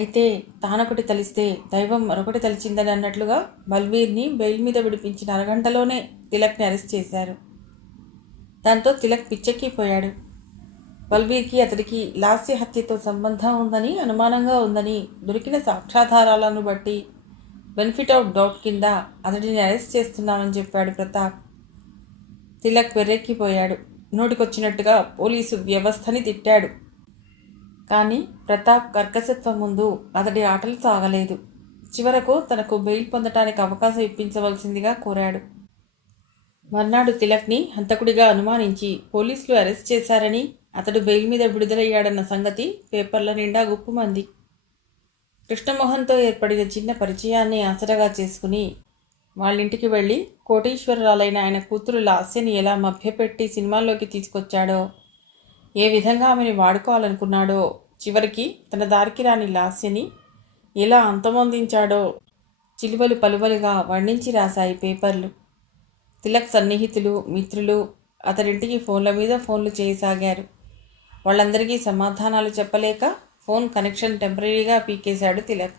అయితే తానొకటి తలిస్తే దైవం మరొకటి తలిచిందని అన్నట్లుగా బల్వీర్ని బెయిల్ మీద విడిపించిన అరగంటలోనే తిలక్ని అరెస్ట్ చేశారు. దాంతో తిలక్ పిచ్చెక్కిపోయాడు. బల్వీర్కి అతడికి లాస్య హత్యతో సంబంధం ఉందని అనుమానంగా ఉందని దొరికిన సాక్ష్యాధారాలను బట్టి బెనిఫిట్ ఆఫ్ డౌట్ కింద అతడిని అరెస్ట్ చేస్తున్నామని చెప్పాడు ప్రతాప్. తిలక్ వెర్రెక్కిపోయాడు. నోటికొచ్చినట్టుగా పోలీసు వ్యవస్థని తిట్టాడు. కానీ ప్రతాప్ కర్కశత్వం ముందు అతడి ఆటలు సాగలేదు. చివరకు తనకు బెయిల్ పొందటానికి అవకాశం ఇప్పించవలసిందిగా కోరాడు. మర్నాడు తిలక్ని హంతకుడిగా అనుమానించి పోలీసులు అరెస్ట్ చేశారని, అతడు బెయిల్ మీద విడుదలయ్యాడన్న సంగతి పేపర్ల నిండా గుప్పుమంది. కృష్ణమోహన్తో ఏర్పడిన చిన్న పరిచయాన్ని ఆసరగా చేసుకుని వాళ్ళింటికి వెళ్ళి కోటీశ్వరురాలైన ఆయన కూతురు లాస్యని ఎలా మభ్యపెట్టి సినిమాల్లోకి తీసుకొచ్చాడో, ఏ విధంగా ఆమెని వాడుకోవాలనుకున్నాడో, చివరికి తన దారికి రాని లాస్యని ఎలా అంతమొందించాడో చిలువలు పలువలుగా వర్ణించి రాశాయి పేపర్లు. తిలక్ సన్నిహితులు, మిత్రులు అతడింటికి ఫోన్ల మీద ఫోన్లు చేయసాగారు. వాళ్ళందరికీ సమాధానాలు చెప్పలేక ఫోన్ కనెక్షన్ టెంపరీగా పీకేశాడు తిలక్.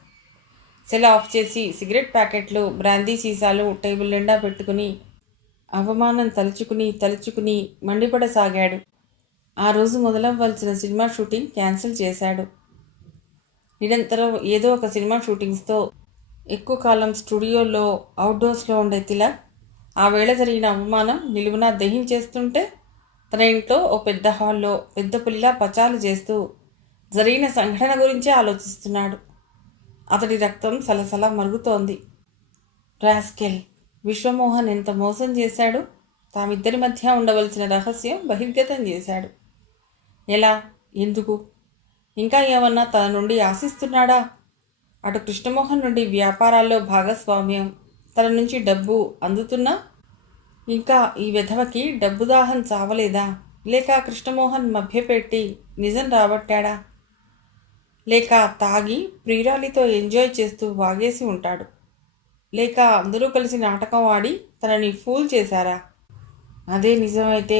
సెల్ ఆఫ్ చేసి సిగరెట్ ప్యాకెట్లు, బ్రాందీ సీసాలు టేబుల్ నిండా పెట్టుకుని అవమానం తలుచుకుని మండిపడసాగాడు. ఆ రోజు మొదలవ్వాల్సిన సినిమా షూటింగ్ క్యాన్సిల్ చేశాడు. నిరంతరం ఏదో ఒక సినిమా షూటింగ్స్తో ఎక్కువ కాలం స్టూడియోలో, అవుట్డోర్స్లో ఉండే తిలక్ ఆ వేళ జరిగిన అవమానం నిలువునా దహించేస్తుంటే తన ఇంట్లో ఓ పెద్ద హాల్లో పెద్ద పులిలా పచాలు చేస్తూ జరిగిన సంఘటన గురించే ఆలోచిస్తున్నాడు. అతడి రక్తం సలసల మరుగుతోంది. రాస్కెల్! విశ్వమోహన్ ఎంత మోసం చేశాడు! తామిద్దరి మధ్య ఉండవలసిన రహస్యం బహిర్గతం చేశాడు. ఎలా? ఎందుకు? ఇంకా ఏమన్నా తన నుండి ఆశిస్తున్నాడా? అటు కృష్ణమోహన్ నుండి వ్యాపారాల్లో భాగస్వామ్యం, తన నుంచి డబ్బు అందుతున్నా ఇంకా ఈ వెధవకి డబ్బు దాహం చావలేదా? లేక కృష్ణమోహన్ మభ్యపెట్టి నిజం రాబట్టాడా? లేక తాగి ప్రియురాలితో ఎంజాయ్ చేస్తూ వాగేసి ఉంటాడు. లేక అందరూ కలిసి నాటకం ఆడి తనని ఫూల్ చేశారా? అదే నిజమైతే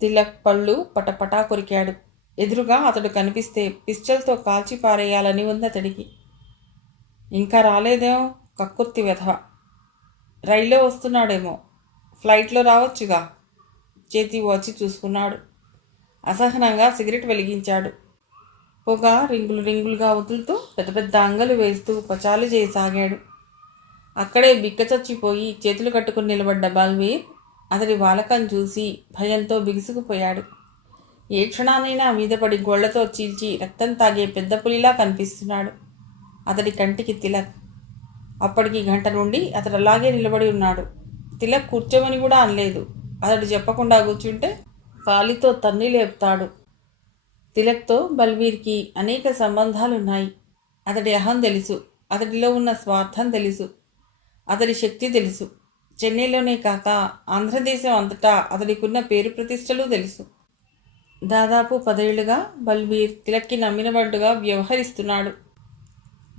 తిలక్ పళ్ళు పటపటా కొరికాడు. ఎదురుగా అతడు కనిపిస్తే పిస్టల్తో కాల్చి పారేయాలని ఉంది అతడికి. ఇంకా రాలేదేమో కక్కుర్తి వెధవ. రైల్లో వస్తున్నాడేమో, ఫ్లైట్లో రావచ్చుగా. చేతి వచ్చి చూసుకున్నాడు. అసహనంగా సిగరెట్ వెలిగించాడు. పొగ రింగులుగా వదులుతూ పెద్ద పెద్ద అంగలు వేస్తూ పచాలు చేయసాగాడు. అక్కడే బిక్కచచ్చిపోయి చేతులు కట్టుకుని నిలబడ్డ బల్వీర్ అతడి వాలకం చూసి భయంతో బిగుసుకుపోయాడు. ఏ క్షణానైనా మీద పడి గోళ్లతో చీల్చి రక్తం తాగే పెద్ద పులిలా కనిపిస్తున్నాడు అతడి కంటికి తిలక్. అప్పటికి గంట నుండి అతడు అలాగే నిలబడి ఉన్నాడు. తిలక్ కూర్చోమని కూడా అనలేదు. అతడు చెప్పకుండా కూర్చుంటే కాలితో తన్ని లేపుతాడు. తిలక్తో బల్వీర్కి అనేక సంబంధాలున్నాయి. అతడి అహం తెలుసు, అతడిలో ఉన్న స్వార్థం తెలుసు, అతడి శక్తి తెలుసు. చెన్నైలోనే కాక ఆంధ్రదేశం అంతటా అతడికున్న పేరు ప్రతిష్టలు తెలుసు. దాదాపు 10 ఏళ్లుగా బల్వీర్ తిలక్కి నమ్మినబడ్డుగా వ్యవహరిస్తున్నాడు.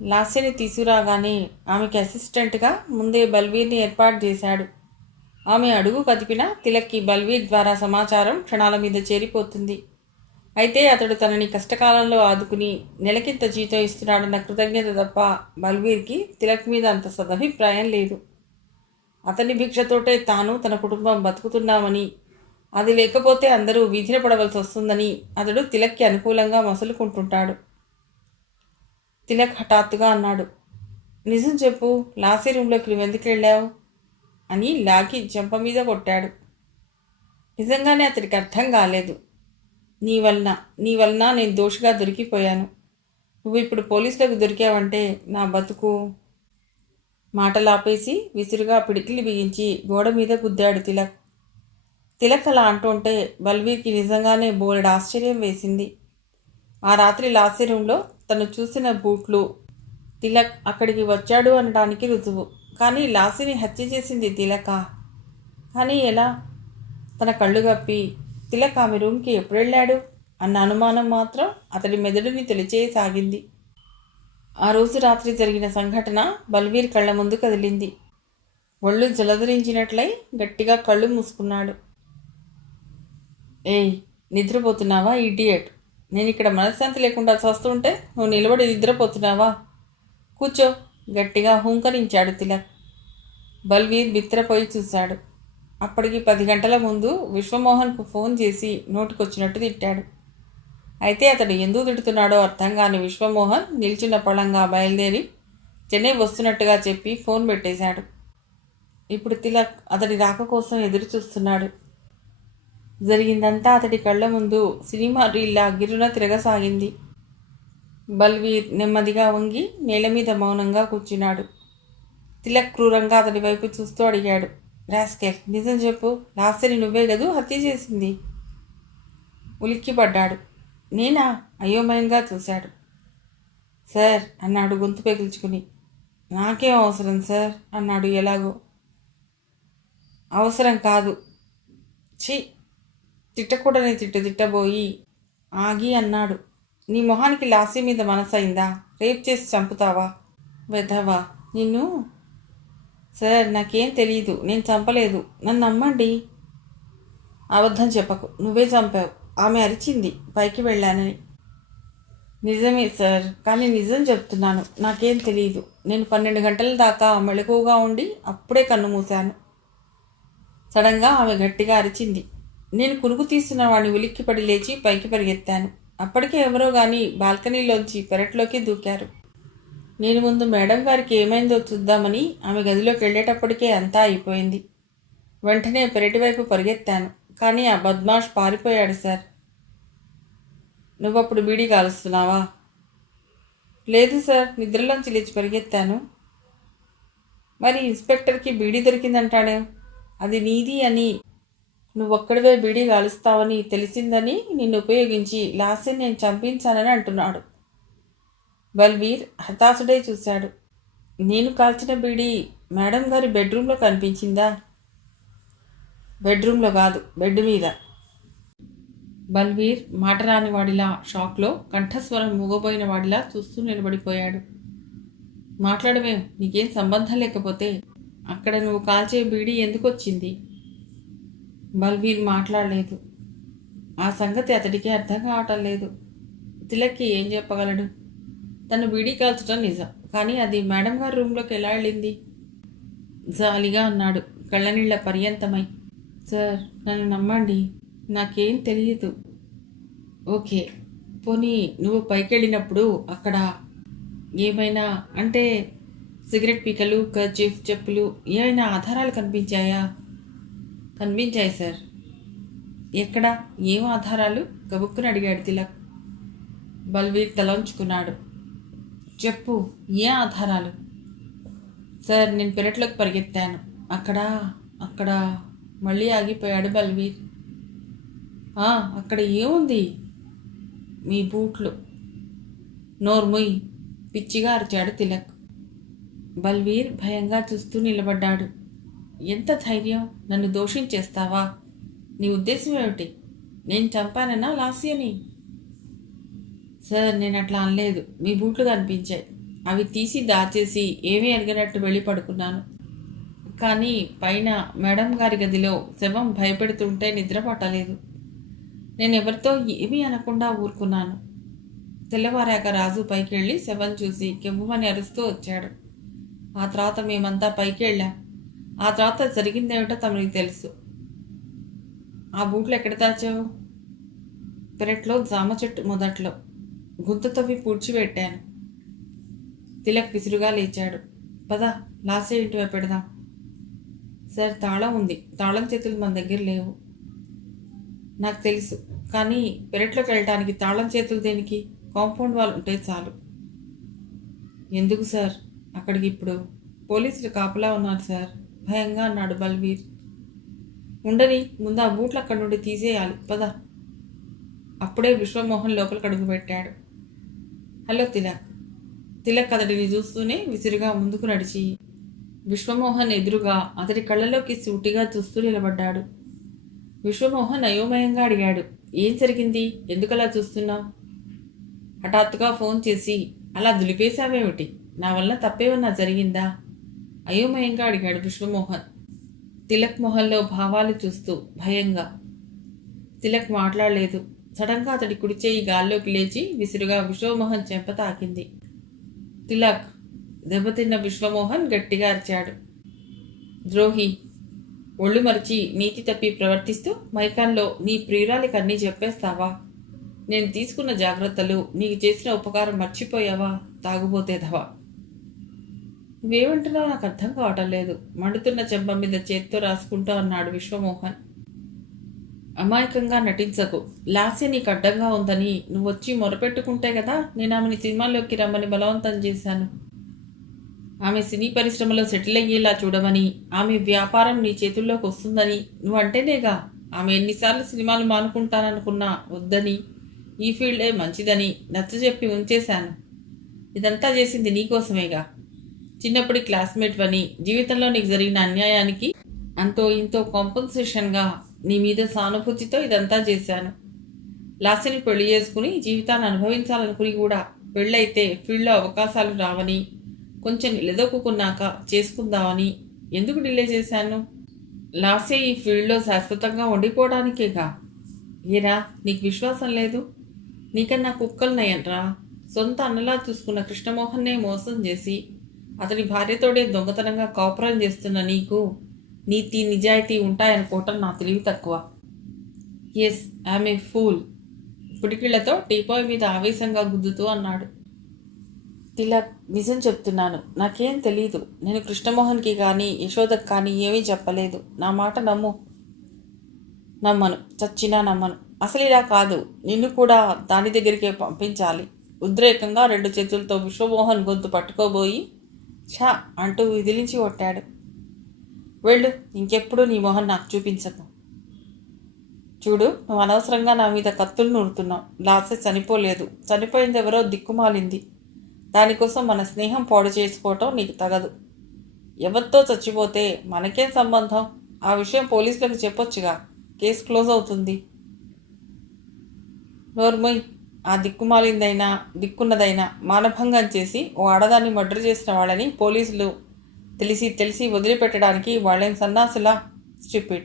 లాస్యని తీసుకురాగానే ఆమెకి అసిస్టెంట్గా ముందే బల్వీర్ని ఏర్పాటు చేశాడు. ఆమె అడుగు కదిపినా తిలక్కి బల్వీర్ ద్వారా సమాచారం క్షణాల మీద చేరిపోతుంది. అయితే అతడు తనని కష్టకాలంలో ఆదుకుని నెలకింత జీతం ఇస్తున్నాడన్న కృతజ్ఞత తప్ప బల్వీర్కి తిలక్ మీద అంత సదభిప్రాయం లేదు. అతని భిక్షతోటే తాను తన కుటుంబం బతుకుతున్నామని, అది లేకపోతే అందరూ వీధిన పడవలసి వస్తుందని అతడు తిలక్కి అనుకూలంగా మసులుకుంటుంటాడు. తిలక్ హఠాత్తుగా అన్నాడు, నిజం చెప్పు, లాసీ రూంలోకి నువ్వెందుకు వెళ్ళావు అని లాగి చెంప మీద కొట్టాడు. నిజంగానే అతడికి అర్థం కాలేదు. నీ వలన నేను దోషిగా దొరికిపోయాను. నువ్వు ఇప్పుడు పోలీసులకు దొరికావంటే నా బతుకు. మాటలాపేసి విసురుగా పిడికిలి బిగించి గోడ మీద గుద్దాడు తిలక్. తిలక్ అలా అంటుంటే బల్వీర్కి నిజంగానే బోలెడు ఆశ్చర్యం వేసింది. ఆ రాత్రి లాస్య రూంలో తను చూసిన బూట్లు తిలక్ అక్కడికి వచ్చాడు అనడానికి రుజువు. కానీ లాస్యని హత్య చేసింది తిలకా? కానీ ఎలా? తన కళ్ళు గప్పి తిలక్ ఆమె రూమ్కి ఎప్పుడు వెళ్ళాడు అన్న అనుమానం మాత్రం అతడి మెదడుని తొలిచేయసాగింది. ఆ రోజు రాత్రి జరిగిన సంఘటన బల్వీర్ కళ్ళ ముందు కదిలింది. ఒళ్ళు జలధరించినట్లయి గట్టిగా కళ్ళు మూసుకున్నాడు. ఏయ్, నిద్రపోతున్నావా ఇడియట్? నేను ఇక్కడ మనశ్శాంతి లేకుండా చూస్తుంటే నువ్వు నిలబడి నిద్రపోతున్నావా? కూర్చో, గట్టిగా హూంకరించాడు తిలక్. బల్వీర్ బిత్రపోయి చూశాడు. అప్పటికి 10 గంటల ముందు విశ్వమోహన్కు ఫోన్ చేసి నోటికొచ్చినట్టు తిట్టాడు. అయితే అతడు ఎందుకు తిడుతున్నాడో అర్థం కాని విశ్వమోహన్ నిల్చున్న పళంగా బయలుదేరి చెన్నై వస్తున్నట్టుగా చెప్పి ఫోన్ పెట్టేశాడు. ఇప్పుడు తిలక్ అతడి రాక కోసం ఎదురు చూస్తున్నాడు. జరిగిందంతా అతడి కళ్ళ ముందు సినిమా రీల్లా గిర్రున తిరగసాగింది. బల్వీర్ నెమ్మదిగా వంగి నేల మీద మౌనంగా కూర్చున్నాడు. తిలక్ క్రూరంగా అతడి వైపు చూస్తూ అడిగాడు, రాస్కెల్, నిజం చెప్పు, లాస్యని నువ్వే గదు హత్య చేసింది? ఉలిక్కిపడ్డాడు. నేనా? అయోమయంగా చూశాడు. సార్ అన్నాడు గొంతు పెగిల్చుకుని. నాకేం అవసరం సార్ అన్నాడు ఎలాగో. అవసరం కాదు. ఛీ, తిట్టకూడని తిట్టబోయి ఆగి అన్నాడు. నీ మొహానికి లాస్య మీద మనసైందా? రేప్ చేసి చంపుతావా? వెధవా నిన్ను. సార్ నాకేం తెలీదు, నేను చంపలేదు, నన్ను నమ్మండి. అబద్ధం చెప్పకు, నువ్వే చంపావు. ఆమె అరిచింది పైకి వెళ్ళానని. నిజమే సార్, కానీ నిజం చెప్తున్నాను, నాకేం తెలీదు. నేను 12 గంటల దాకా మెలకువగా ఉండి అప్పుడే కన్ను మూశాను. సడన్గా ఆమె గట్టిగా అరిచింది. నేను కునుకు తీస్తున్న వాడిని ఉలిక్కిపడి లేచి పైకి పరిగెత్తాను. అప్పటికే ఎవరో కానీ బాల్కనీలోంచి పెరట్లోకి దూకారు. నేను ముందు మేడం గారికి ఏమైందో చూద్దామని ఆమె గదిలోకి వెళ్ళేటప్పటికే అంతా అయిపోయింది. వెంటనే పెరటి వైపు పరిగెత్తాను, కానీ ఆ బద్మాష్ పారిపోయాడు సార్. నువ్వప్పుడు బీడీ కాలుస్తున్నావా? లేదు సార్, నిద్రలోంచి లేచి పరిగెత్తాను. మరి ఇన్స్పెక్టర్కి బీడీ దొరికిందంటాడే, అది నీది అని, నువ్వొక్కడివే బీడీ కాలుస్తావని తెలిసిందని నిన్ను ఉపయోగించి లాస్యని నేను చంపించానని అంటున్నాడు. బల్వీర్ హతాశుడై చూశాడు. నేను కాల్చిన బీడీ మేడం గారి బెడ్రూమ్లో కనిపించిందా? బెడ్రూమ్లో కాదు, బెడ్ మీద. బల్వీర్ మాట రాని వాడిలా, షాక్లో కంఠస్వరం మూగబోయిన వాడిలా చూస్తూ నిలబడిపోయాడు. మాట్లాడవేం, నీకేం సంబంధం లేకపోతే అక్కడ నువ్వు కాల్చే బీడీ ఎందుకు వచ్చింది? బల్వీర్ మాట్లాడలేదు. ఆ సంగతి అతడికి అర్థం కావటం లేదు. తిలక్కి ఏం చెప్పగలడు? తను బీడీ కాల్చడం నిజం, కానీ అది మేడం గారి రూమ్లోకి ఎలా వెళ్ళింది? జాలిగా అన్నాడు కళ్ళనీళ్ల పర్యంతమై. సార్ నన్ను నమ్మండి, నాకేం తెలియదు. ఓకే, పోనీ నువ్వు పైకెళ్ళినప్పుడు అక్కడ ఏమైనా, అంటే సిగరెట్ పీకలు, కర్చీఫ్, చెప్పులు, ఏమైనా ఆధారాలు కనిపించాయా? కనిపించాయి సార్. ఎక్కడ? ఏం ఆధారాలు? గబుక్కుని అడిగాడు తిలక్. బల్వీర్ తలంచుకున్నాడు. చెప్పు, ఏ ఆధారాలు? సార్ నేను పెరట్లోకి పరిగెత్తాను, అక్కడ మళ్ళీ ఆగిపోయాడు బల్వీర్. అక్కడ ఏముంది? మీ బూట్లు. నోర్ముయ్, పిచ్చిగా అరిచాడు తిలక్. బల్వీర్ భయంగా చూస్తూ నిలబడ్డాడు. ఎంత ధైర్యం, నన్ను దోషించేస్తావా? నీ ఉద్దేశం ఏమిటి? నేను చంపానన్నా లాస్యని? సార్ నేను అట్లా అనలేదు. మీ బూట్లు కనిపించాయి, అవి తీసి దాచేసి ఏమీ అడిగినట్టు వెళ్ళి పడుకున్నాను. కానీ పైన మేడం గారి గదిలో శవం భయపెడుతుంటే నిద్ర పట్టలేదు. నేను ఎవరితో ఏమీ అనకుండా ఊరుకున్నాను. తెల్లవారాక రాజు పైకి వెళ్ళి శవం చూసి కెవ్వుమని అరుస్తూ వచ్చాడు. ఆ తర్వాత మేమంతా పైకి వెళ్ళాం. ఆ తర్వాత జరిగిందేమిటో తమకి తెలుసు. ఆ బూట్లు ఎక్కడ దాచావు? పెరట్లో జామ చెట్టు మొదట్లో గుంత తవ్వి పూడ్చిపెట్టాను. తిలక్ విసురుగా లేచాడు. పద, లాస్య ఇంటి వైపు పెడదాం. సార్ తాళం ఉంది, తాళం చేతులు మన దగ్గర లేవు. నాకు తెలుసు, కానీ పెరట్లోకి వెళ్ళటానికి తాళం చేతులు దేనికి? కాంపౌండ్ వాల్ ఉంటే చాలు. ఎందుకు సార్? అక్కడికి ఇప్పుడు పోలీసులు కాపలా ఉన్నారు సార్, భయంగా అన్నాడు బల్వీర్. ఉండని, ముందు ఆ బూట్లు అక్కడి నుండి తీసేయాలి, పద. అప్పుడే విశ్వమోహన్ లోపలికి అడుగు పెట్టాడు. హలో తిలక్. తిలక్ అతడిని చూస్తూనే విసురుగా ముందుకు నడిచి విశ్వమోహన్ ఎదురుగా అతడి కళ్ళలోకి సూటిగా చూస్తూ నిలబడ్డాడు. విశ్వమోహన్ అయోమయంగా అడిగాడు, ఏం జరిగింది? ఎందుకలా చూస్తున్నావు? హఠాత్తుగా ఫోన్ చేసి అలా దులిపేశావేమిటి? నా వల్ల తప్పేమన్నా జరిగిందా? అయోమయంగా అడిగాడు విశ్వమోహన్, తిలక్ మొహంలో భావాలు చూస్తూ భయంగా. తిలక్ మాట్లాడలేదు. సడన్గా అతడి కుడి చేయి గాల్లోకి లేచి విసురుగా విశ్వమోహన్ చెంప తాకింది. తిలక్! దెబ్బతిన్న విశ్వమోహన్ గట్టిగా అరిచాడు. ద్రోహి! ఒళ్ళు మరిచి నీతి తప్పి ప్రవర్తిస్తూ మైకాన్లో నీ ప్రియురాలికి అన్నీ చెప్పేస్తావా? నేను తీసుకున్న జాగ్రత్తలు, నీకు చేసిన ఉపకారం మర్చిపోయావా? తాగుబోతేదవా! నువ్వేమంటున్నావు నాకు అర్థం కావటం లేదు. మండుతున్న చెంప మీద చేత్తో రాసుకుంటూ అన్నాడు విశ్వమోహన్. అమాయకంగా నటించకు. లాస్య నీకు అడ్డంగా ఉందని నువ్వు వచ్చి మొరపెట్టుకుంటే కదా నేను ఆమెని సినిమాల్లోకి రమ్మని బలవంతం చేశాను. ఆమె సినీ పరిశ్రమలో సెటిల్ అయ్యేలా చూడమని, ఆమె వ్యాపారం నీ చేతుల్లోకి వస్తుందని నువ్వు అంటేనేగా ఆమె ఎన్నిసార్లు సినిమాలు మానుకుంటాననుకున్నా వద్దని, ఈ ఫీల్డే మంచిదని నచ్చజెప్పి ఉంచేశాను. ఇదంతా చేసింది నీకోసమేగా. చిన్నప్పటి క్లాస్మేట్ అని, జీవితంలో నీకు జరిగిన అన్యాయానికి అంతో ఇంతో కాంపన్సేషన్గా నీ మీద సానుభూతితో ఇదంతా చేశాను. లాస్యని పెళ్లి చేసుకుని జీవితాన్ని అనుభవించాలనుకుని కూడా పెళ్ళైతే ఫీల్డ్లో అవకాశాలు రావని, కొంచెం నిలదొక్కున్నాక చేసుకుందామని ఎందుకు డిలే చేశాను? లాస్య ఈ ఫీల్డ్లో శాశ్వతంగా ఉండిపోవడానికేగా. ఏరా నీకు విశ్వాసం లేదు? నీకన్నా కుక్కలు నయ్యన్రా. సొంత అన్నలా చూసుకున్న కృష్ణమోహన్నే మోసం చేసి అతని భార్యతోడే దొంగతనంగా కాపురం చేస్తున్న నీకు నీతి నిజాయితీ ఉంటాయనుకోవటం నా తెలివి తక్కువ. Yes, I'm a fool. పిడికిళ్లతో టీపాయ్ మీద ఆవేశంగా గుద్దుతూ అన్నాడు. తిలక్, నిజం చెప్తున్నాను, నాకేం తెలీదు. నేను కృష్ణమోహన్కి కానీ యశోదకు కానీ ఏమీ చెప్పలేదు. నా మాట నమ్ము. నమ్మను, చచ్చినా నమ్మను. అసలు ఇలా కాదు, నిన్ను కూడా దాని దగ్గరికే పంపించాలి. ఉద్రేకంగా 2 చేతులతో విశ్వమోహన్ గొంతు పట్టుకోబోయి ఛా అంటూ విదిలించి కొట్టాడు. వెళ్ళు, ఇంకెప్పుడు నీ మొహం నాకు చూపించకు. చూడు, నువ్వు అనవసరంగా నా మీద కత్తులు నూరుతున్నావు. లాస్య చనిపోలేదు. చనిపోయింది ఎవరో దిక్కుమాలింది. దానికోసం మన స్నేహం పాడు చేసుకోవటం నీకు తగదు. ఎవరితో చచ్చిపోతే మనకేం సంబంధం? ఆ విషయం పోలీసులకు చెప్పొచ్చుగా. కేసు క్లోజ్ అవుతుంది. నోర్మోయ్, ఆ దిక్కుమాలిందైనా దిక్కున్నదైనా మానభంగం చేసి ఓ ఆడదాన్ని మర్డర్ చేసిన వాళ్ళని పోలీసులు తెలిసి వదిలిపెట్టడానికి వాళ్ళేం సన్నాసులా? స్టూపిడ్.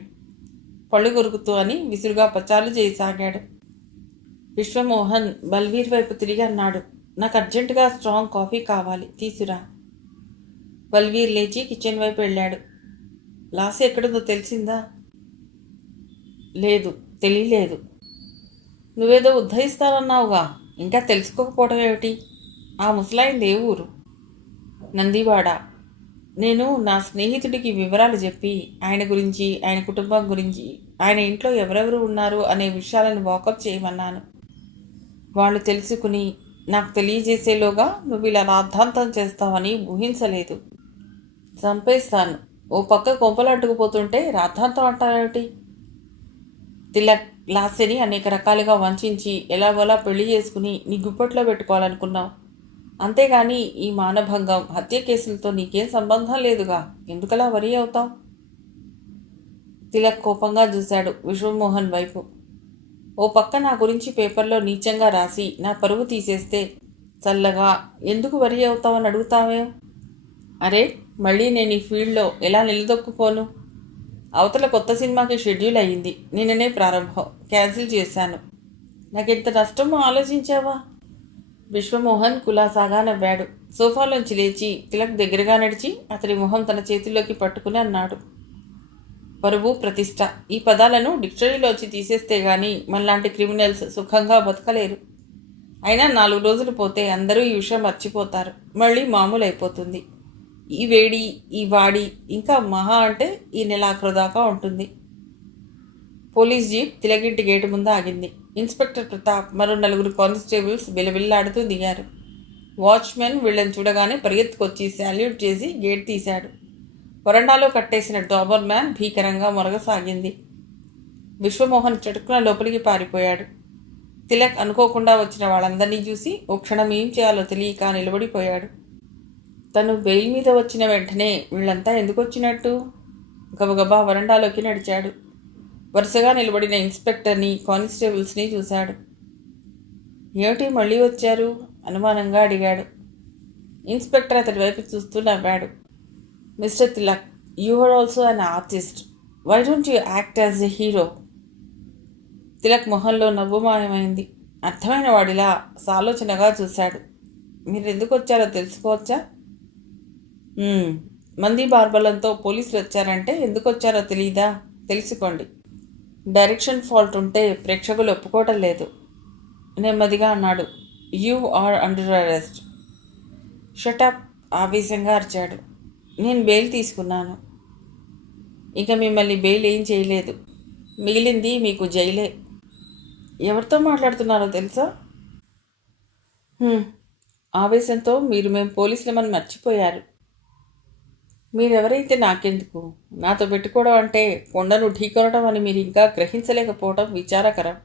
పళ్ళు కొరుకుతూ అని విసురుగా పచారులు చేయసాగాడు. విశ్వమోహన్ బల్వీర్ వైపు తిరిగి అన్నాడు. నాకు అర్జెంటుగా స్ట్రాంగ్ కాఫీ కావాలి, తీసురా. బల్వీర్ లేచి కిచెన్ వైపు వెళ్ళాడు. లాస్య ఎక్కడుందో తెలిసిందా? లేదు, తెలియలేదు. నువ్వేదో ఉద్ధరిస్తానన్నావుగా, ఇంకా తెలుసుకోకపోవడం ఏమిటి? ఆ ముసలాయింది ఏ ఊరు? నందివాడ. నేను నా స్నేహితుడికి వివరాలు చెప్పి ఆయన గురించి, ఆయన కుటుంబం గురించి, ఆయన ఇంట్లో ఎవరెవరు ఉన్నారు అనే విషయాలను వాకప్ చేయమన్నాను. వాళ్ళు తెలుసుకుని నాకు తెలియజేసేలోగా నువ్వు ఇలా రాద్ధాంతం చేస్తావని ఊహించలేదు. చంపేస్తాను. ఓ పక్క కొంపలు అడ్డుకుపోతుంటే రాద్ధాంతం అంటావేమిటి? తిలక్, లాస్యని అనేక రకాలుగా వంచి ఎలాగోలా పెళ్లి చేసుకుని నీ గుప్పట్లో పెట్టుకోవాలనుకున్నావు. అంతేగాని ఈ మానభంగం, హత్య కేసులతో నీకేం సంబంధం లేదుగా. ఎందుకలా వరి అవుతావు? తిలక్ కోపంగా చూశాడు విశ్వమోహన్ వైపు. ఓ పక్క నా గురించి పేపర్లో నీచంగా రాసి నా పరువు తీసేస్తే చల్లగా ఎందుకు వరి అవుతావని అడుగుతావే? అరే, మళ్ళీ నేను ఈ ఫీల్డ్లో ఎలా నిలదొక్కుకోను? అవతల కొత్త సినిమాకి షెడ్యూల్ అయ్యింది. నిన్ననే ప్రారంభం. క్యాన్సిల్ చేశాను. నాకెంత నష్టమో ఆలోచించావా? విశ్వమోహన్ కులాసాగా నవ్వాడు. సోఫాలోంచి లేచి తిలక్ దగ్గరగా నడిచి అతడి మొహం తన చేతుల్లోకి పట్టుకుని అన్నాడు. పరువు, ప్రతిష్ట ఈ పదాలను డిక్షనరీలోంచి తీసేస్తే గానీ మనలాంటి క్రిమినల్స్ సుఖంగా బతకలేరు. అయినా 4 రోజులు పోతే అందరూ ఈ విషయం మర్చిపోతారు. మళ్ళీ మామూలు అయిపోతుంది. ఈ వేడి, ఈ వాడి ఇంకా మహా అంటే ఈ నెలాఖరు దాకా ఉంటుంది. పోలీస్ జీప్ తిలకింటి గేటు ముందు ఆగింది. ఇన్స్పెక్టర్ ప్రతాప్ మరో 4 కానిస్టేబుల్స్ బిలబిల్లాడుతూ దిగారు. వాచ్మెన్ వీళ్ళని చూడగానే పరిగెత్తుకొచ్చి శాల్యూట్ చేసి గేట్ తీశాడు. వరండాలో కట్టేసిన డాబర్ మ్యాన్ భీకరంగా మొరగసాగింది. విశ్వమోహన్ చటుక్కున లోపలికి పారిపోయాడు. తిలక్ అనుకోకుండా వచ్చిన వాళ్ళందరినీ చూసి ఓ క్షణం ఏం చేయాలో తెలియక నిలబడిపోయాడు. తను బెయిల్ మీద వచ్చిన వెంటనే వీళ్ళంతా ఎందుకు వచ్చినట్టు? గబగబా వరండాలోకి నడిచాడు. వరుసగా నిలబడిన ఇన్స్పెక్టర్ని, కానిస్టేబుల్స్ని చూశాడు. ఏమిటి మళ్ళీ వచ్చారు? అనుమానంగా అడిగాడు. ఇన్స్పెక్టర్ అతడి వైపు చూస్తూ నవ్వాడు. Mister Tilak, you are also an artist. Why don't you act as a hero? Tilak మొహంలో నవ్వు మాయమైంది. అర్థమైన వాడిలా సాలోచనగా చూశాడు. మీరెందుకు వచ్చారో తెలుసుకోవచ్చా? మంది బార్బలంతో పోలీసులు వచ్చారంటే ఎందుకు వచ్చారో తెలీదా? తెలుసుకోండి. డైరెక్షన్ ఫాల్ట్ ఉంటే ప్రేక్షకులు ఒప్పుకోవటం లేదు నెమ్మదిగా అన్నాడు. You are under arrest. Shut up ఆవేశంగా అరిచాడు. నేను బెయిల్ తీసుకున్నాను. ఇక మిమ్మల్ని బెయిల్ ఏం చేయలేదు. మిగిలింది మీకు జైలే. ఎవరితో మాట్లాడుతున్నారో తెలుసా? ఆవేశంతో మేము పోలీసులమని మర్చిపోయారు. మీరెవరైతే నాకెందుకు? నాతో పెట్టుకోవడం అంటే కొండను ఢీకొనడం అని మీరు ఇంకా గ్రహించలేకపోవడం విచారకరం.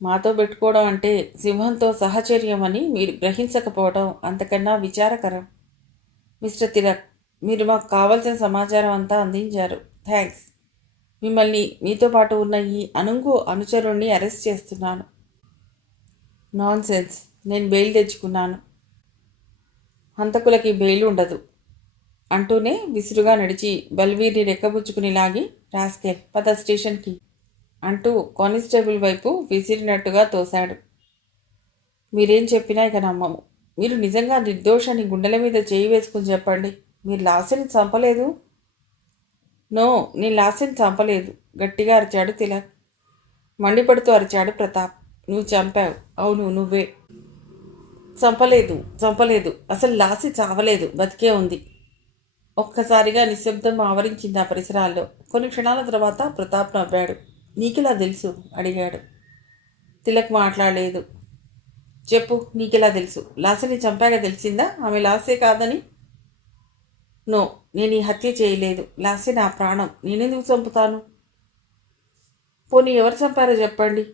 మాతో పెట్టుకోవడం అంటే సింహంతో సహచర్యం అని మీరు గ్రహించకపోవడం అంతకన్నా విచారకరం. మిస్టర్ తిలక్, మీరు మాకు కావలసిన సమాచారం అంతా అందించారు. థ్యాంక్స్. మిమ్మల్ని మీతో పాటు ఉన్న ఈ అనుచరుణ్ణి అరెస్ట్ చేస్తున్నాను. Non sense. నేను బెయిల్ తెచ్చుకున్నాను. హంతకులకి బెయిల్ ఉండదు అంటూనే విసురుగా నడిచి బల్వీర్ని రెక్కబుచ్చుకుని లాగి, రాస్కెల్ పద స్టేషన్కి అంటూ కానిస్టేబుల్ వైపు విసిరినట్టుగా తోశాడు. మీరేం చెప్పినా ఇక నమ్మము. మీరు నిజంగా నిర్దోషాన్ని గుండెల మీద చేయి వేసుకుని చెప్పండి. మీరు లాస్యని చంపలేదు. నో, నేను లాస్యని చంపలేదు, గట్టిగా అరిచాడు తిలక్. మండిపడుతూ అరిచాడు ప్రతాప్. నువ్వు చంపావు. అవును, నువ్వే. చంపలేదు. అసలు లాసి చావలేదు, బతికే ఉంది. ఒక్కసారిగా నిశ్శబ్దం ఆవరించింది ఆ పరిసరాల్లో. కొన్ని క్షణాల తర్వాత ప్రతాప్ నవ్వాడు. నీకెలా తెలుసు? అడిగాడు. తిలక్ మాట్లాడలేదు. చెప్పు, నీకెలా తెలుసు? లాసిని చంపాక తెలిసిందా ఆమె లాసే కాదని? నో, నేను ఈ హత్య చేయలేదు. లాసే నా ప్రాణం. నేనెందుకు చంపుతాను? పోనీ ఎవరు చంపారో చెప్పండి.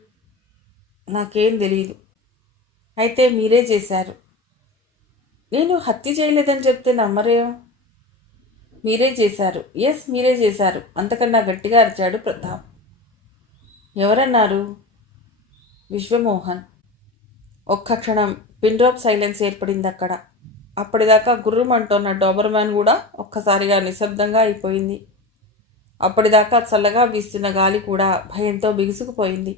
నాకేం తెలియదు. అయితే మీరే చేశారు. నేను హత్య చేయలేదని చెప్తే నమ్మరేమో. మీరే చేశారు. ఎస్, మీరే చేశారు. అంతకన్నా గట్టిగా అరిచాడు ప్రతాప్. ఎవరన్నారు? విశ్వమోహన్. ఒక్క క్షణం పిన్ డ్రాప్ సైలెన్స్ ఏర్పడింది అక్కడ. అప్పటిదాకా గుర్రమంటోన్న డోబర్మ్యాన్ కూడా ఒక్కసారిగా నిశ్శబ్దంగా అయిపోయింది. అప్పటిదాకా చల్లగా వీస్తున్న గాలి కూడా భయంతో బిగుసుకుపోయింది.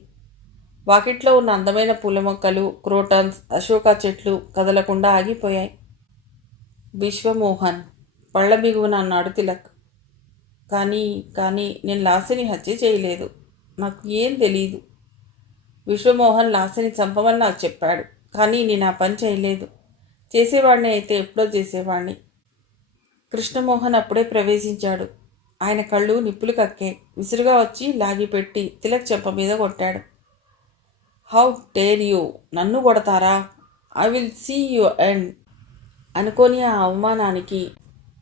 వాకిట్లో ఉన్న అందమైన పూల మొక్కలు, క్రోటన్స్, అశోక చెట్లు కదలకుండా ఆగిపోయాయి. విశ్వమోహన్ పళ్ళ బిగువన అన్నాడు తిలక్. కానీ నేను లాసిని హత్య చేయలేదు. నాకు ఏం తెలీదు. విశ్వమోహన్ లాసిని చంపమని నాకు చెప్పాడు. కానీ నేను ఆ పని చేయలేదు. చేసేవాడిని అయితే ఎప్పుడో చేసేవాడిని. కృష్ణమోహన్ అప్పుడే ప్రవేశించాడు. ఆయన కళ్ళు నిప్పులు కక్కే. విసురుగా వచ్చి లాగిపెట్టి తిలక్ చెంప మీద కొట్టాడు. How dare you! నన్ను కొడతారా? I will see you end. అనుకోని ఆ అవమానానికి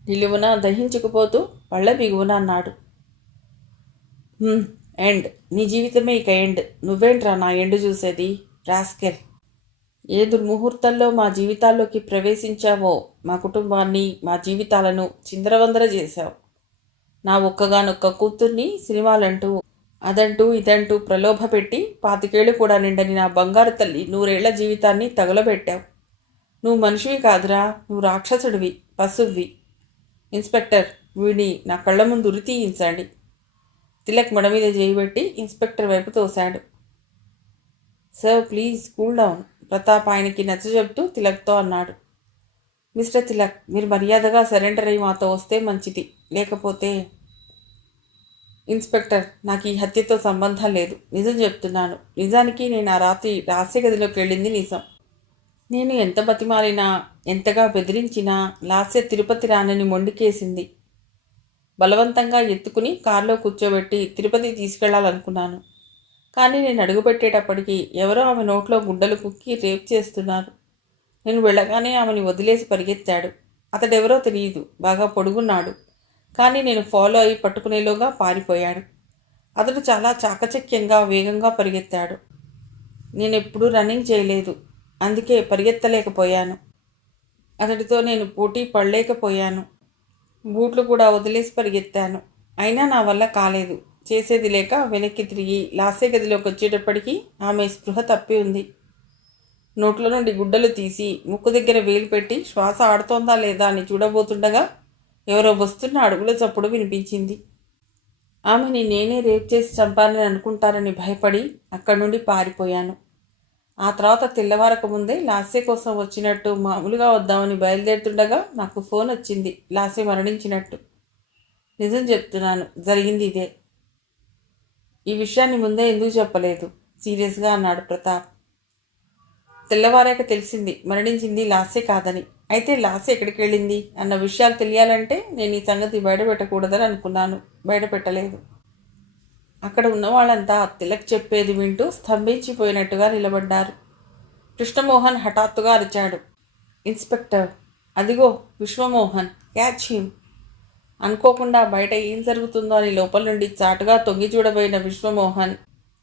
నిలువున దహించుకుపోతూ పళ్ళ బిగువున అన్నాడు. ఎండ్. నీ జీవితమే ఇక ఎండ్. నువ్వేంట్రా నా ఎండ్ చూసేది? రాస్కెల్. ఏ దుర్ముహూర్తంలో మా జీవితాల్లోకి ప్రవేశించావో మా కుటుంబాన్ని, మా జీవితాలను చిందరవందర చేశావు. నా ఒక్కగానొక్క కూతుర్ని సినిమాలంటూ అదంటూ ఇదంటూ ప్రలోభ పెట్టి 25 ఏళ్ళు కూడా నిండని నా బంగారు తల్లి 100 ఏళ్ల జీవితాన్ని తగులబెట్టావు. నువ్వు మనిషివి కాదురా, నువ్వు రాక్షసుడివి, పశువ్వి. ఇన్స్పెక్టర్, వీడిని నా కళ్ళ ముందు ఉరి తీయించండి. తిలక్ మెడ మీద చేయిబెట్టి ఇన్స్పెక్టర్ వైపు తోశాడు. Sir please cool down, Pratap ఆయనకి నచ్చజెప్తూ తిలక్తో అన్నాడు. మిస్టర్ తిలక్, మీరు మర్యాదగా సరెండర్ అయ్యి మాతో వస్తే మంచిది. లేకపోతే... ఇన్స్పెక్టర్, నాకు ఈ హత్యతో సంబంధం లేదు. నిజం చెప్తున్నాను. నిజానికి నేను ఆ రాత్రి రహస్య గదిలోకి వెళ్ళింది నిజం. నేను ఎంత బతిమాలినా, ఎంతగా బెదిరించినా లాస్య తిరుపతి రానని మొండికేసింది. బలవంతంగా ఎత్తుకుని కారులో కూర్చోబెట్టి తిరుపతి తీసుకెళ్లాలనుకున్నాను. కానీ నేను అడుగుపెట్టేటప్పటికి ఎవరో ఆమె నోట్లో గుడ్డలు కుక్కి రేప్ చేస్తున్నారు. నేను వెళ్ళగానే ఆమెని వదిలేసి పరిగెత్తాడు. అతడెవరో తెలియదు, బాగా పొడుగున్నాడు. కానీ నేను ఫాలో అయి పట్టుకునేలోగా పారిపోయాడు. అతడు చాలా చాకచక్యంగా వేగంగా పరిగెత్తాడు. నేనెప్పుడూ రన్నింగ్ చేయలేదు, అందుకే పరిగెత్తలేకపోయాను. అతడితో నేను పోటీ పడలేకపోయాను. బూట్లు కూడా వదిలేసి పరిగెత్తాను. అయినా నా వల్ల కాలేదు. చేసేది లేక వెనక్కి తిరిగి లాసే గదిలోకి వచ్చేటప్పటికీ ఆమె స్పృహ తప్పి ఉంది. నోట్లో నుండి గుడ్డలు తీసి ముక్కు దగ్గర వేలు పెట్టి శ్వాస ఆడుతోందా లేదా అని చూడబోతుండగా ఎవరో వస్తున్న అడుగుల చప్పుడు వినిపించింది. ఆమెని నేనే రేప్ చేసి చంపాలని అనుకుంటారని భయపడి అక్కడి నుండి పారిపోయాను. ఆ తర్వాత తెల్లవారక ముందే లాస్య కోసం వచ్చినట్టు మామూలుగా వద్దామని బయలుదేరుతుండగా నాకు ఫోన్ వచ్చింది, లాస్య మరణించినట్టు. నిజం చెప్తున్నాను, జరిగింది ఇదే. ఈ విషయాన్ని ముందే ఎందుకు చెప్పలేదు? సీరియస్గా అన్నాడు ప్రతాప్. తెల్లవారాక తెలిసింది మరణించింది లాస్య కాదని. అయితే లాస్య ఎక్కడికి వెళ్ళింది అన్న విషయాలు తెలియాలంటే నేను ఈ సంగతి బయటపెట్టకూడదని అనుకున్నాను. బయటపెట్టలేదు. అక్కడ ఉన్న వాళ్ళంతా తిలక్ చెప్పేది వింటూ స్తంభించిపోయినట్టుగా నిలబడ్డారు. కృష్ణమోహన్ హఠాత్తుగా అరిచాడు, ఇన్స్పెక్టర్, అదిగో విశ్వమోహన్, క్యాచ్ హిమ్. అనుకోకుండా బయట ఏం జరుగుతుందో అని లోపల నుండి చాటుగా తొంగి చూడబోయిన విశ్వమోహన్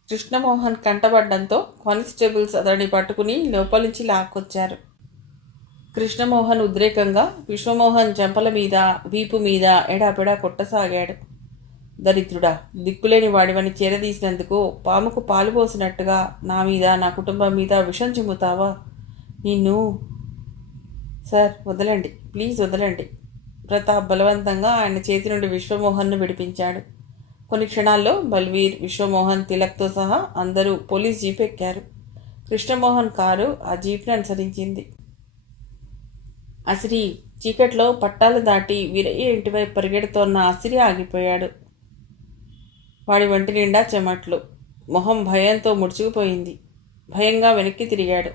కృష్ణమోహన్ కంటపడ్డంతో కానిస్టేబుల్స్ అతడిని పట్టుకుని లోపల నుంచి లాక్కొచ్చారు. కృష్ణమోహన్ ఉద్రేకంగా విశ్వమోహన్ చెంపల మీద, వీపు మీద ఎడాపెడా కొట్టసాగాడు. దరిద్రుడా, దిక్కులేని వాడివని చేరదీసినందుకు పాముకు పాలు పోసినట్టుగా నా మీద, నా కుటుంబం మీద విషం చిమ్ముతావా? నిన్ను... సార్, వదలండి, ప్లీజ్ వదలండి. ప్రతాప్ బలవంతంగా ఆయన చేతి నుండి విశ్వమోహన్ను విడిపించాడు. కొన్ని క్షణాల్లో బల్వీర్, విశ్వమోహన్, తిలక్తో సహా అందరూ పోలీస్ జీప్ ఎక్కారు. కృష్ణమోహన్ కారు ఆ జీప్ని అనుసరించింది. అసిరి చీకట్లో పట్టాలు దాటి వీరయ్య ఇంటివైపు పరిగెడుతోన్న అసిరి ఆగిపోయాడు. వాడి వంటి నిండా చెమట్లు, మొహం భయంతో ముడుచుకుపోయింది. భయంగా వెనక్కి తిరిగాడు.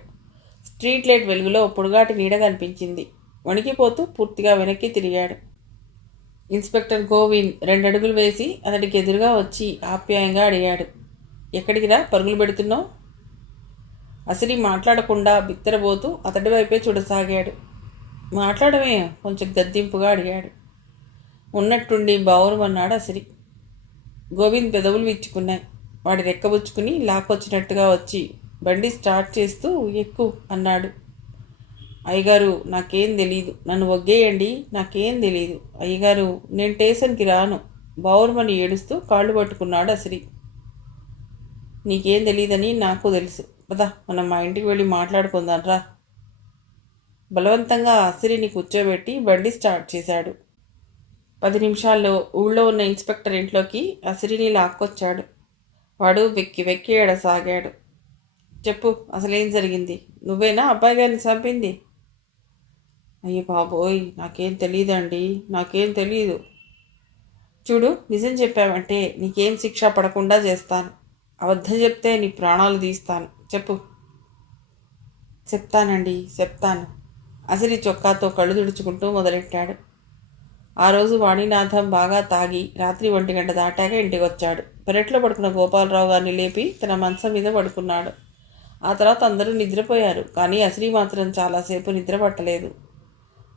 స్ట్రీట్ లైట్ వెలుగులో పొడుగాటి నీడ కనిపించింది. వణికిపోతూ పూర్తిగా వెనక్కి తిరిగాడు. ఇన్స్పెక్టర్ గోవింద్ 2 అడుగులు వేసి అతడికి ఎదురుగా వచ్చి ఆప్యాయంగా అడిగాడు, ఎక్కడికిరా పరుగులు పెడుతున్నావు? అసిరి మాట్లాడకుండా బిత్తరబోతూ అతడి వైపే చూడసాగాడు. మాట్లాడమే, కొంచెం గద్దింపుగా అడిగాడు. ఉన్నట్టుండి బావురుమన్నాడు అసిరి. గోవింద్ పెదవులు విచ్చుకున్నాయి. వాడి రెక్కబుచ్చుకుని లాక్కొచ్చినట్టుగా వచ్చి బండి స్టార్ట్ చేస్తూ ఎక్కు అన్నాడు. అయ్యగారు, నాకేం తెలీదు, నన్ను ఒగ్గేయండి, నాకేం తెలీదు. అయ్యగారు, నేను స్టేషన్కి రాను. బావురుమని ఏడుస్తూ కాళ్ళు పట్టుకున్నాడు అసిరి. నీకేం తెలీదని నాకు తెలుసు. పద, మనం మా ఇంటికి వెళ్ళి మాట్లాడుకుందాం రా. బలవంతంగా అసిరిని కూర్చోబెట్టి బండి స్టార్ట్ చేశాడు. 10 నిమిషాల్లో ఊళ్ళో ఉన్న ఇన్స్పెక్టర్ ఇంట్లోకి అసిరిని లాక్కొచ్చాడు. వాడు వెక్కి వెక్కి ఏడసాగాడు. చెప్పు, అసలేం జరిగింది? నువ్వేనా అబ్బాయి గారిని చంపింది? అయ్య బాబోయ్, నాకేం తెలీదండి, నాకేం తెలీదు. చూడు, నిజం చెప్పావంటే నీకేం శిక్ష పడకుండా చేస్తాను. అబద్ధం చెప్తే నీ ప్రాణాలు తీస్తాను. చెప్పు. చెప్తానండి, చెప్తాను. అసిరి చొక్కాతో కళ్ళు తుడుచుకుంటూ మొదలెట్టాడు. ఆ రోజు వాణినాథం బాగా తాగి రాత్రి 1 గంట దాటాక ఇంటికి వచ్చాడు. పెరట్లో పడుకున్న గోపాలరావు గారిని లేపి తన మంచం మీద పడుకున్నాడు. ఆ తర్వాత అందరూ నిద్రపోయారు. కానీ అసిరి మాత్రం చాలాసేపు నిద్ర పట్టలేదు.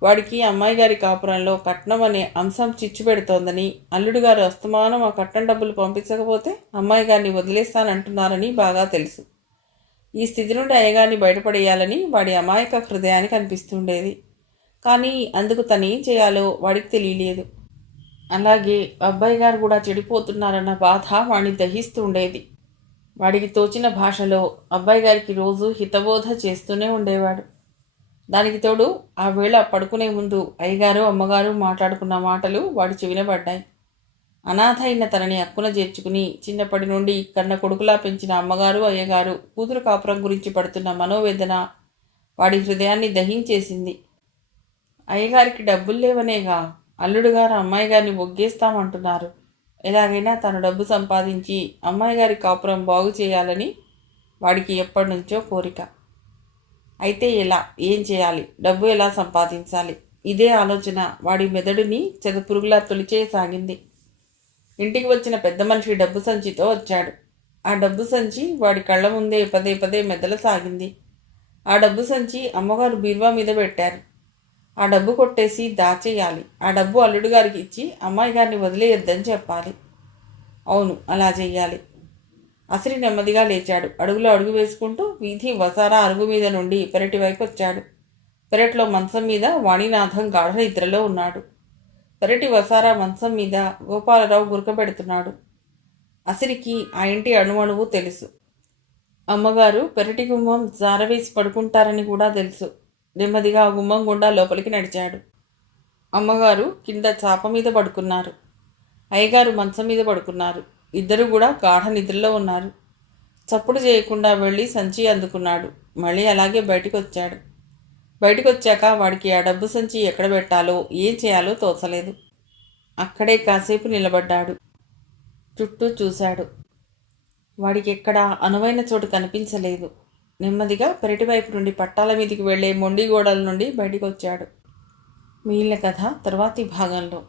వాడికి అమ్మాయి గారి కాపురంలో కట్నం అనే అంశం చిచ్చు పెడుతోందని, అల్లుడు గారు అస్తమానం ఆ కట్నం డబ్బులు పంపించకపోతే అమ్మాయి గారిని వదిలేస్తానంటున్నారని బాగా తెలుసు. ఈ స్థితి నుండి అయ్యగారిని బయటపడేయాలని వాడి అమాయక హృదయానికి అనిపిస్తుండేది. కానీ అందుకు తనేం చేయాలో వాడికి తెలియలేదు. అలాగే అబ్బాయి గారు కూడా చెడిపోతున్నారన్న బాధ వాడిని దహిస్తూ ఉండేది. వాడికి తోచిన భాషలో అబ్బాయి గారికి రోజు హితబోధ చేస్తూనే ఉండేవాడు. దానికి తోడు ఆ వేళ పడుకునే ముందు అయ్యగారు, అమ్మగారు మాట్లాడుకున్న మాటలు వాడి చెవిన పడ్డాయి. అనాథ అయిన తనని అక్కున చేర్చుకుని చిన్నప్పటి నుండి కన్న కొడుకులా పెంచిన అమ్మగారు, అయ్యగారు కూతురు కాపురం గురించి పడుతున్న మనోవేదన వాడి హృదయాన్ని దహించేసింది. అయ్యగారికి డబ్బులు లేవనేగా అల్లుడు గారు అమ్మాయి గారిని ఒగ్గేస్తామంటున్నారు. ఎలాగైనా తను డబ్బు సంపాదించి అమ్మాయి గారి కాపురం బాగు చేయాలని వాడికి ఎప్పటి నుంచో కోరిక. అయితే ఎలా, ఏం చేయాలి, డబ్బు ఎలా సంపాదించాలి, ఇదే ఆలోచన వాడి మెదడుని చెదపురుగులా తొలిచేయసాగింది. ఇంటికి వచ్చిన పెద్ద మనిషి డబ్బు సంచితో వచ్చాడు. ఆ డబ్బు సంచి వాడి కళ్ళ ముందే పదే పదే మెదలసాగింది. ఆ డబ్బు సంచి అమ్మగారు బీరువా మీద పెట్టారు. ఆ డబ్బు కొట్టేసి దాచేయాలి. ఆ డబ్బు అల్లుడు గారికి ఇచ్చి అమ్మాయి గారిని వదిలేయొద్దని చెప్పాలి. అవును, అలా చెయ్యాలి. అసిరి నెమ్మదిగా లేచాడు. అడుగులో అడుగు వేసుకుంటూ వీధి వసారా అరుగు మీద నుండి పెరటి వైపు వచ్చాడు. పెరట్లో మంచం మీద వాణినాథం గాఢ నిద్రలో ఉన్నాడు. పెరటి వసారా మంచం మీద గోపాలరావు గురకబెడుతున్నాడు. అసిరికి ఆ ఇంటి అణువణువు తెలుసు. అమ్మగారు పెరటి గుమ్మం జారవేసి పడుకుంటారని కూడా తెలుసు. నెమ్మదిగా ఆ గుమ్మం గుండా లోపలికి నడిచాడు. అమ్మగారు కింద చాప మీద పడుకున్నారు. అయ్యగారు మంచం మీద పడుకున్నారు. ఇద్దరు కూడా గాఢ నిద్రలో ఉన్నారు. చప్పుడు చేయకుండా వెళ్ళి సంచి అందుకున్నాడు. మళ్ళీ అలాగే బయటికి వచ్చాడు. బయటికి వచ్చాక వాడికి ఆ డబ్బు సంచి ఎక్కడ పెట్టాలో ఏం చేయాలో తోచలేదు. అక్కడే కాసేపు నిలబడ్డాడు. చుట్టూ చూశాడు. వాడికి ఎక్కడా అనువైన చోటు కనిపించలేదు. నెమ్మదిగా పెరటి వైపు నుండి పట్టాల మీదికి వెళ్లే మొండి గోడల నుండి బయటికి వచ్చాడు. మిగిలిన కథ తర్వాతి భాగంలో.